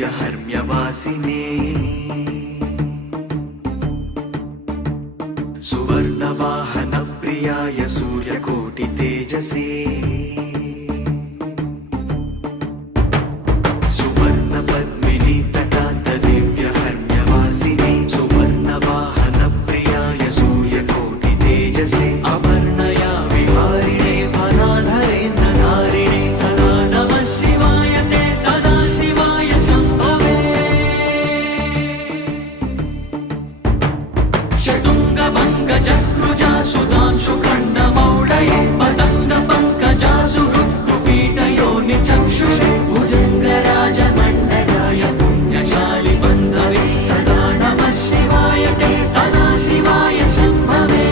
दिव्यहर्म्यवासिने सुवर्णवाहनप्रियाय सूर्यकोटितेजसे सुवर्णपद्मिनी तटान्त दिव्यहर्म्यवासिने सुवर्णवाहनप्रियाय सूर्यकोटितेजसे अपर्णया विहारिणे फलाधरेन्द्रधारिणे सदा नमः शिवाय ते सदा शिवाय शम्भवे षडुङ्गभङ्गचक्रुजा सुधांशुखण्डमौळये पतङ्गपङ्कजासुहृत्कुपीठयोनिचक्षुषे भुजङ्गराजमण्डलाय पुण्यशालि बन्धवे सदा नमः शिवाय ते सदा शिवाय शम्भवे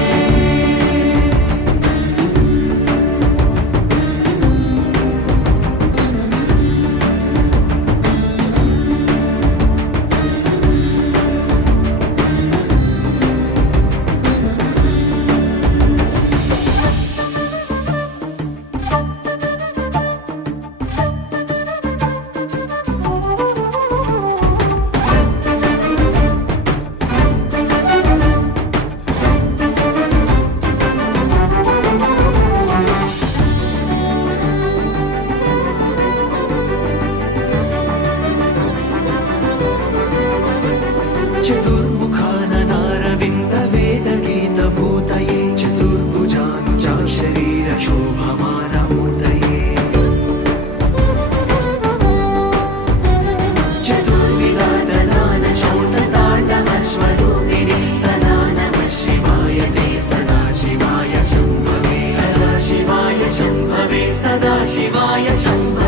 चतुर्मुखाननारविन्दवेदगीतभूतये चतुर्भुजानुजा शरीरशोभमानमूर्तये चतुर्विधातदानशोणताण्डवस्वरूपिणे सदा नमः शिवाय ते सदा शिवाय शम्भवे सदा शिवाय शम्भवे सदा शिवाय शम्भवे